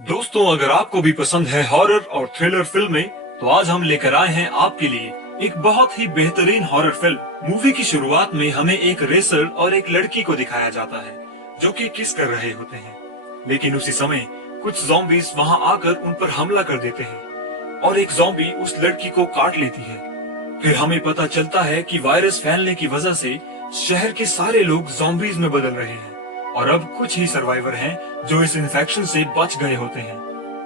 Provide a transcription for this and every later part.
दोस्तों, अगर आपको भी पसंद है हॉरर और थ्रिलर फिल्में, तो आज हम लेकर आए हैं आपके लिए एक बहुत ही बेहतरीन हॉरर फिल्म। मूवी की शुरुआत में हमें एक रेसर और एक लड़की को दिखाया जाता है जो कि किस कर रहे होते हैं, लेकिन उसी समय कुछ ज़ॉम्बीज वहां आकर उन पर हमला कर देते हैं और एक ज़ॉम्बी उस लड़की को काट लेती है। फिर हमें पता चलता है कि वायरस फैलने की वजह से शहर के सारे लोग ज़ॉम्बीज में बदल रहे हैं और अब कुछ ही सर्वाइवर हैं जो इस इन्फेक्शन से बच गए होते हैं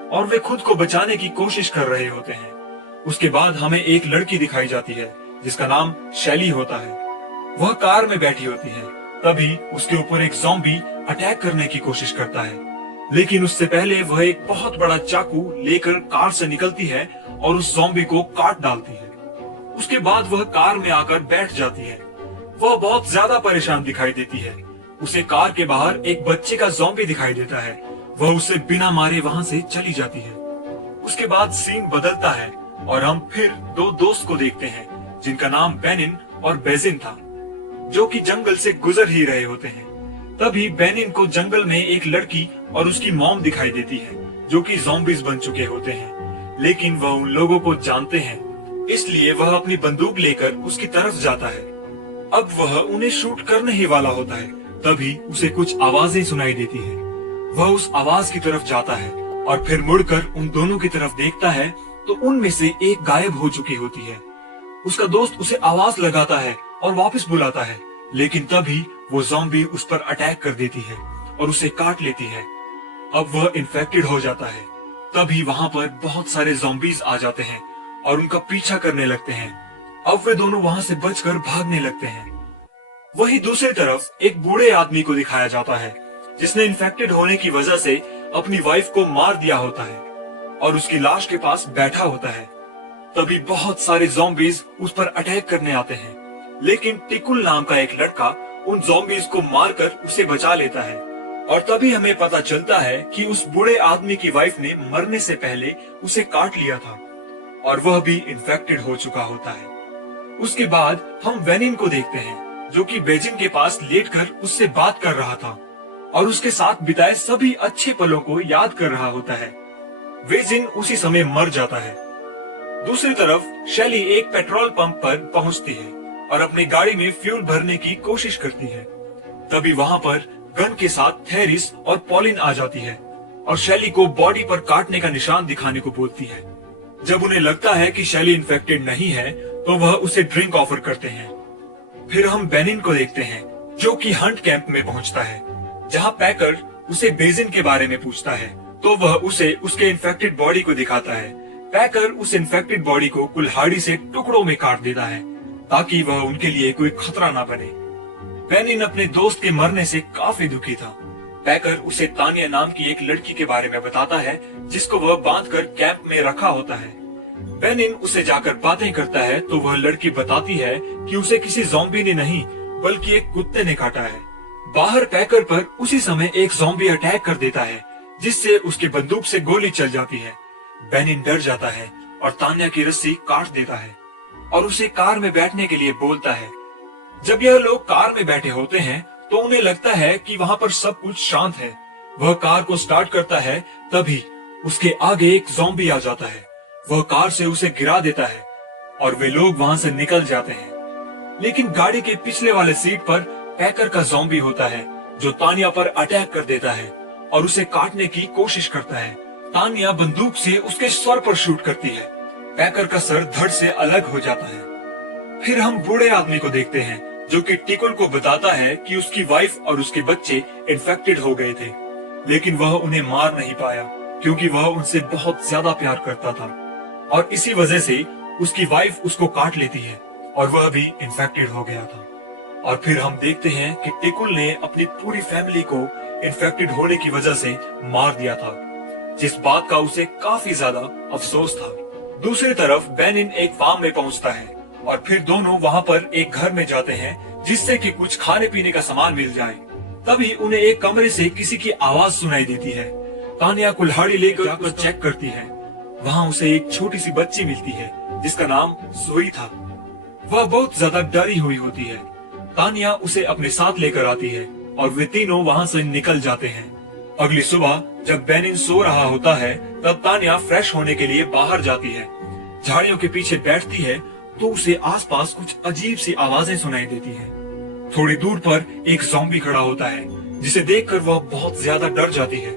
और वे खुद को बचाने की कोशिश कर रहे होते हैं। उसके बाद हमें एक लड़की दिखाई जाती है जिसका नाम शैली होता है। वह कार में बैठी होती है, तभी उसके ऊपर एक ज़ॉम्बी अटैक करने की कोशिश करता है, लेकिन उससे पहले वह एक बहुत बड़ा चाकू लेकर कार से निकलती है और उस ज़ॉम्बी को काट डालती है। उसके बाद वह कार में आकर बैठ जाती है। वह बहुत ज्यादा परेशान दिखाई देती है। उसे कार के बाहर एक बच्चे का ज़ॉम्बी दिखाई देता है। वह उसे बिना मारे वहां से चली जाती है। उसके बाद सीन बदलता है और हम फिर दो दोस्त को देखते हैं जिनका नाम बेनिन और बेजिन था, जो कि जंगल से गुजर ही रहे होते हैं। तभी बेनिन को जंगल में एक लड़की और उसकी मॉम दिखाई देती है जो कि ज़ॉम्बीज बन चुके होते हैं, लेकिन वह उन लोगों को जानते हैं, इसलिए वह अपनी बंदूक लेकर उसकी तरफ जाता है। अब वह उन्हें शूट करने ही वाला होता है, तभी उसे कुछ आवाजें सुनाई देती है। वह उस आवाज की तरफ जाता है और फिर मुड़कर उन दोनों की तरफ देखता है तो उनमें से एक गायब हो चुकी होती है। उसका दोस्त उसे आवाज लगाता है और वापस बुलाता है, लेकिन तभी वो ज़ॉम्बी उस पर अटैक कर देती है और उसे काट लेती है। अब वह इन्फेक्टेड हो जाता है। तभी वहां पर बहुत सारे ज़ॉम्बीज आ जाते हैं और उनका पीछा करने लगते हैं। अब वे दोनों वहां से बचकर भागने लगते हैं। वही दूसरी तरफ एक बूढ़े आदमी को दिखाया जाता है जिसने इन्फेक्टेड होने की वजह से अपनी वाइफ को मार दिया होता है और उसकी लाश के पास बैठा होता है। तभी बहुत सारे ज़ॉम्बीज उस पर अटैक करने आते हैं, लेकिन टिकुल नाम का एक लड़का उन ज़ॉम्बीज को मारकर उसे बचा लेता है। और तभी हमें पता चलता है कि उस बूढ़े आदमी की वाइफ ने मरने से पहले उसे काट लिया था और वह भी इन्फेक्टेड हो चुका होता है। उसके बाद हम वेनिन को देखते हैं जो कि बेजिन के पास लेटकर उससे बात कर रहा था और उसके साथ बिताए सभी अच्छे पलों को याद कर रहा होता है। बेजिन उसी समय मर जाता है। दूसरी तरफ शैली एक पेट्रोल पंप पर पहुंचती है और अपनी गाड़ी में फ्यूल भरने की कोशिश करती है। तभी वहां पर गन के साथ थेरिस और पॉलिन आ जाती है और शैली को बॉडी पर काटने का निशान दिखाने को बोलती है। जब उन्हें लगता है कि शैली इन्फेक्टेड नहीं है तो वह उसे ड्रिंक ऑफर करते हैं। फिर हम बेनिन को देखते हैं जो कि हंट कैंप में पहुंचता है, जहां पैकर उसे बेजिन के बारे में पूछता है तो वह उसे उसके इन्फेक्टेड बॉडी को दिखाता है। पैकर उस इन्फेक्टेड बॉडी को कुल्हाड़ी से टुकड़ों में काट देता है ताकि वह उनके लिए कोई खतरा ना बने। बेनिन अपने दोस्त के मरने से काफी दुखी था। पैकर उसे तानिया नाम की एक लड़की के बारे में बताता है जिसको वह बांधकर कैंप में रखा होता है। बेनिन उसे जाकर बातें करता है तो वह लड़की बताती है कि उसे किसी ज़ॉम्बी ने नहीं बल्कि एक कुत्ते ने काटा है। बाहर पैकर पर उसी समय एक ज़ॉम्बी अटैक कर देता है जिससे उसकी बंदूक से गोली चल जाती है। बेनिन डर जाता है और तान्या की रस्सी काट देता है और उसे कार में बैठने के लिए बोलता है। जब यह लोग कार में बैठे होते हैं तो उन्हें लगता है कि वहां पर सब कुछ शांत है। वह कार को स्टार्ट करता है, तभी उसके आगे एक ज़ॉम्बी आ जाता है। वह कार से उसे गिरा देता है और वे लोग वहां से निकल जाते हैं, लेकिन गाड़ी के पिछले वाले सीट पर पैकर का ज़ॉम्बी होता है जो तानिया पर अटैक कर देता है और उसे काटने की कोशिश करता है। तानिया बंदूक से उसके सर पर शूट करती है। पैकर का सर धड़ से अलग हो जाता है। फिर हम बूढ़े आदमी को देखते हैं जो कि टिकुल को बताता है कि उसकी वाइफ और उसके बच्चे इन्फेक्टेड हो गए थे, लेकिन वह उन्हें मार नहीं पाया क्योंकि वह उनसे बहुत ज्यादा प्यार करता था और इसी वजह से उसकी वाइफ उसको काट लेती है और वह भी इन्फेक्टेड हो गया था। और फिर हम देखते हैं कि टिकुल ने अपनी पूरी फैमिली को इन्फेक्टेड होने की वजह से मार दिया था, जिस बात का उसे काफी ज्यादा अफसोस था। दूसरी तरफ बेनिन एक फार्म में पहुंचता है और फिर दोनों वहां पर एक घर में जाते हैं जिससे कि कुछ खाने पीने का सामान मिल जाए। तभी उन्हें एक कमरे से किसी की आवाज सुनाई देती है। तानिया कुल्हाड़ी लेकर जाकर चेक करती है। वहाँ उसे एक छोटी सी बच्ची मिलती है जिसका नाम सोई था। वह बहुत ज्यादा डरी हुई होती है। तानिया उसे अपने साथ लेकर आती है और वे तीनों वहाँ से निकल जाते हैं। अगली सुबह जब बेनिन सो रहा होता है, तब तान्या फ्रेश होने के लिए बाहर जाती है। झाड़ियों के पीछे बैठती है तो उसे आसपास कुछ अजीब सी आवाजें सुनाई देती हैं। थोड़ी दूर पर एक ज़ॉम्बी खड़ा होता है, जिसे देखकर वह बहुत ज्यादा डर जाती है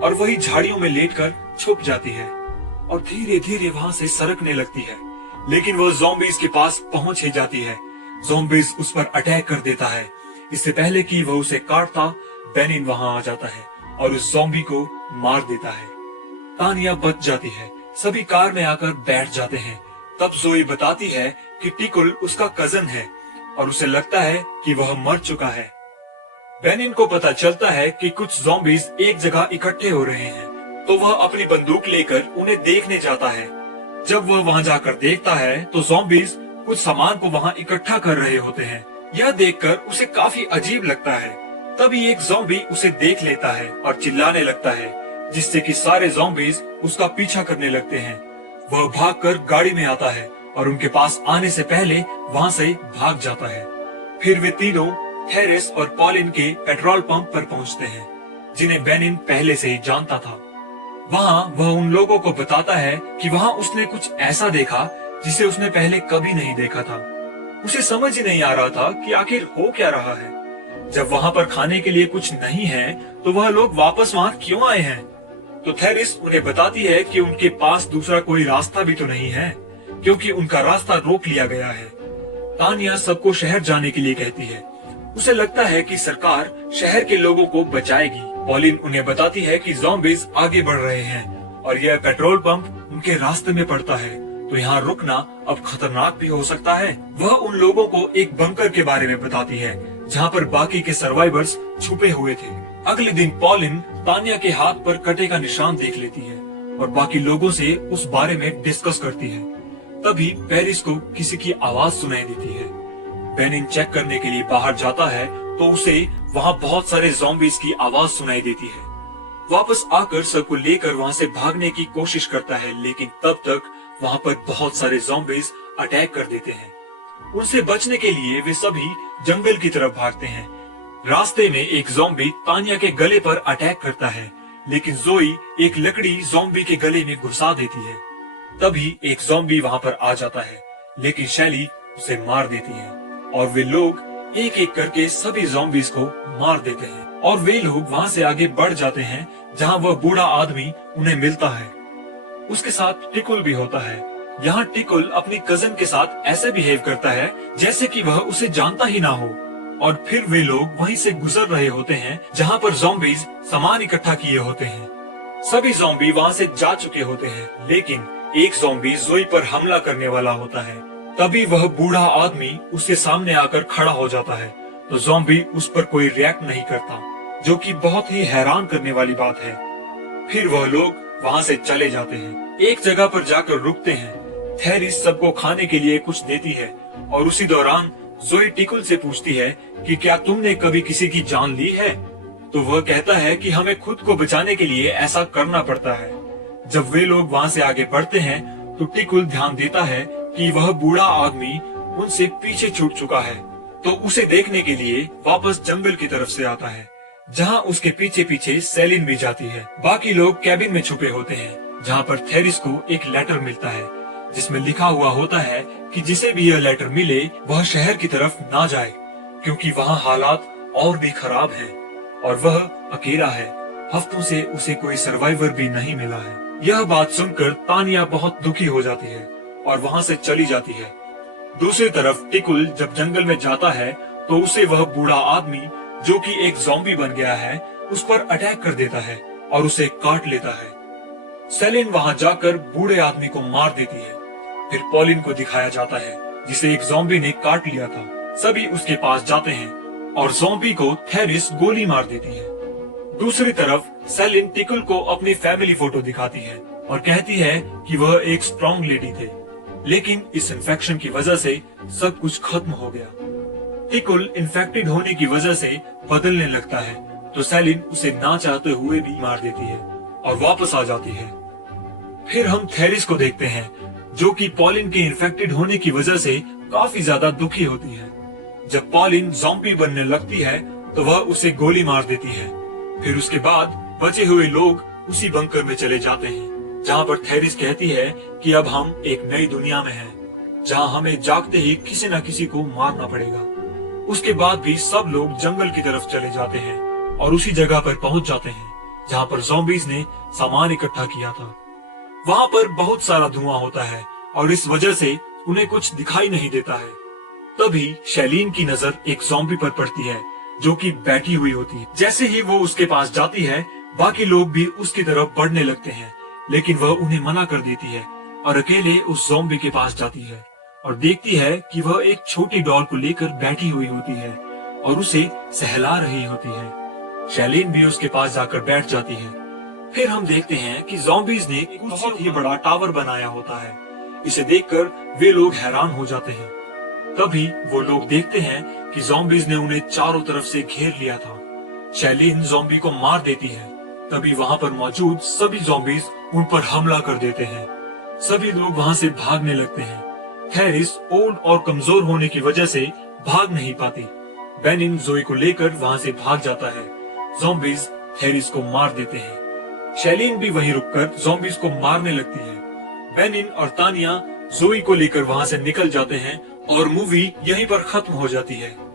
और वही झाड़ियों में लेटकर छुप जाती है और धीरे धीरे वहां से सरकने लगती है। लेकिन वह ज़ॉम्बीज़ के पास पहुंच ही जाती है। ज़ॉम्बीज़ उस पर अटैक कर देता है। इससे पहले कि वह उसे काटता, बेनिन वहां आ जाता है और उस ज़ॉम्बी को मार देता है। तानिया बच जाती है। सभी कार में आकर बैठ जाते हैं। तब जोई बताती है कि टिकुल उसका कजन है और उसे लगता है कि वह मर चुका है। बेनिन को पता चलता है कि कुछ ज़ॉम्बीज़ एक जगह इकट्ठे हो रहे हैं, तो वह अपनी बंदूक लेकर उन्हें देखने जाता है। जब वह वहां जाकर देखता है तो ज़ॉम्बीज़ कुछ सामान को वहां इकट्ठा कर रहे होते हैं। यह देखकर उसे काफी अजीब लगता है। तभी एक ज़ॉम्बी उसे देख लेता है और चिल्लाने लगता है, जिससे कि सारे ज़ॉम्बीज़ उसका पीछा करने लगते हैं। वह भागकर गाड़ी में आता है और उनके पास आने से पहले वहां से भाग जाता है। फिर वे तीनों थेरिस और पॉलिन के पेट्रोल पंप पर पहुंचते हैं, जिन्हें बेनिन पहले से ही जानता था। वहां वह उन लोगों को बताता है कि वहां उसने कुछ ऐसा देखा जिसे उसने पहले कभी नहीं देखा था। उसे समझ ही नहीं आ रहा था कि आखिर हो क्या रहा है। जब वहां पर खाने के लिए कुछ नहीं है तो वह लोग वापस वहां क्यों आए हैं? तो थेरिस उन्हें बताती है कि उनके पास दूसरा कोई रास्ता भी तो नहीं है, क्योंकि उनका रास्ता रोक लिया गया है। तानिया सबको शहर जाने के लिए कहती है। उसे लगता है कि सरकार शहर के लोगों को बचाएगी। पॉलिन उन्हें बताती है कि ज़ॉम्बीज़ आगे बढ़ रहे हैं और यह पेट्रोल पंप उनके रास्ते में पड़ता है, तो यहाँ रुकना अब खतरनाक भी हो सकता है। वह उन लोगों को एक बंकर के बारे में बताती है, जहाँ पर बाकी के सर्वाइवर्स छुपे हुए थे। अगले दिन पॉलिन तानिया के हाथ पर कटे का निशान देख लेती है और बाकी लोगों से उस बारे में डिस्कस करती है। तभी पेरिस को किसी की आवाज सुनाई देती है। बेनिन चेक करने के लिए बाहर जाता है तो उसे वहां बहुत सारे ज़ॉम्बीज़ की आवाज सुनाई देती है। वापस आकर सबको लेकर वहां से भागने की कोशिश करता है, लेकिन तब तक वहां पर बहुत सारे ज़ॉम्बीज़ अटैक कर देते हैं। उनसे बचने के लिए वे सभी जंगल की तरफ भागते हैं। रास्ते में एक ज़ॉम्बी तानिया के गले पर अटैक करता है, लेकिन जोई एक लकड़ी ज़ॉम्बी के गले में घुसा देती है। तभी एक ज़ॉम्बी वहां पर आ जाता है, लेकिन शैली उसे मार देती है और वे लोग एक एक करके सभी ज़ॉम्बीज़ को मार देते हैं और वे लोग वहां से आगे बढ़ जाते हैं, जहां वह बूढ़ा आदमी उन्हें मिलता है। उसके साथ टिकुल भी होता है। यहाँ टिकुल अपनी कजन के साथ ऐसे बिहेव करता है जैसे कि वह उसे जानता ही ना हो। और फिर वे लोग वहीं से गुजर रहे होते हैं, जहाँ पर ज़ॉम्बीज़ सामान इकट्ठा किए होते हैं। सभी ज़ॉम्बी वहाँ से जा चुके होते हैं, लेकिन एक ज़ॉम्बी जोई पर हमला करने वाला होता है। तभी वह बूढ़ा आदमी उसके सामने आकर खड़ा हो जाता है, तो ज़ॉम्बी उस पर कोई रिएक्ट नहीं करता, जो कि बहुत ही हैरान करने वाली बात है। फिर वह लोग वहाँ से चले जाते हैं। एक जगह पर जाकर रुकते हैं। थेरिस सबको खाने के लिए कुछ देती है और उसी दौरान जोई टिकुल से पूछती है कि क्या तुमने कभी किसी की जान ली है? तो वह कहता है कि हमें खुद को बचाने के लिए ऐसा करना पड़ता है। जब वे लोग वहाँ से आगे बढ़ते हैं तो टिकुल ध्यान देता है कि वह बूढ़ा आदमी उनसे पीछे छूट चुका है, तो उसे देखने के लिए वापस जंगल की तरफ से आता है, जहाँ उसके पीछे पीछे सेलिन भी जाती है। बाकी लोग कैबिन में छुपे होते हैं, जहाँ पर थेरिस को एक लेटर मिलता है, जिसमें लिखा हुआ होता है कि जिसे भी यह लेटर मिले वह शहर की तरफ ना जाए, क्योंकि वहाँ हालात और भी खराब हैं और वह अकेला है। हफ्तों से उसे कोई सर्वाइवर भी नहीं मिला है। यह बात सुनकर तानिया बहुत दुखी हो जाती है और वहाँ से चली जाती है। दूसरी तरफ टिकुल जब जंगल में जाता है तो उसे वह बूढ़ा आदमी, जो कि एक ज़ॉम्बी बन गया है, उस पर अटैक कर देता है और उसे काट लेता है। सेलिन वहाँ जाकर बूढ़े आदमी को मार देती है। फिर पॉलिन को दिखाया जाता है, जिसे एक ज़ॉम्बी ने काट लिया था। सभी उसके पास जाते हैं और ज़ॉम्बी को थेरिस गोली मार देती है। दूसरी तरफ सेलिन टिकुल को अपनी फैमिली फोटो दिखाती है और कहती है कि वह एक स्ट्रॉन्ग लेडी थे, लेकिन इस इन्फेक्शन की वजह से सब कुछ खत्म हो गया। टिकुल इन्फेक्टेड होने की वजह से बदलने लगता है, तो सेलिन उसे ना चाहते हुए भी मार देती है और वापस आ जाती है। फिर हम थेरिस को देखते हैं, जो कि पॉलिन के इन्फेक्टेड होने की वजह से काफी ज्यादा दुखी होती है। जब पॉलिन ज़ॉम्बी बनने लगती है तो वह उसे गोली मार देती है। फिर उसके बाद बचे हुए लोग उसी बंकर में चले जाते हैं जहाँ पर थेरिस कहती है कि अब हम एक नई दुनिया में हैं, जहाँ हमें जागते ही किसी न किसी को मारना पड़ेगा। उसके बाद भी सब लोग जंगल की तरफ चले जाते हैं और उसी जगह पर पहुंच जाते हैं जहाँ पर ज़ॉम्बीज़ ने सामान इकट्ठा किया था। वहाँ पर बहुत सारा धुआं होता है और इस वजह से उन्हें कुछ दिखाई नहीं देता है। तभी शैलीन की नजर एक ज़ॉम्बी पर पड़ती है जो कि बैठी हुई होती है। जैसे ही वो उसके पास जाती है, बाकी लोग भी उसकी तरफ बढ़ने लगते हैं, लेकिन वह उन्हें मना कर देती है और अकेले उस ज़ॉम्बी के पास जाती है और देखती है कि वह एक छोटी डॉल को लेकर बैठी हुई होती है और उसे सहला रही होती है। शैलीन भी उसके पास जाकर बैठ जाती है। फिर हम देखते हैं कि ज़ॉम्बीज़ ने एक बहुत ही बड़ा टावर बनाया होता है। इसे देखकर वे लोग हैरान हो जाते हैं। तभी वो लोग देखते हैं कि ज़ॉम्बीज़ ने उन्हें चारों तरफ से घेर लिया था। शैलीन ज़ॉम्बी को मार देती है। तभी वहाँ पर मौजूद सभी ज़ॉम्बीज़ उन पर हमला कर देते हैं। सभी लोग वहाँ से भागने लगते हैं। थेरिस ओल्ड और कमजोर होने की वजह से भाग नहीं पाती। बेनिन जोई को लेकर वहाँ से भाग जाता है। ज़ॉम्बीज़ थेरिस को मार देते हैं। शैलीन भी वहीं रुककर ज़ॉम्बीज़ को मारने लगती है। बेनिन और तानिया जोई को लेकर वहाँ से निकल जाते हैं और मूवी यहीं पर खत्म हो जाती है।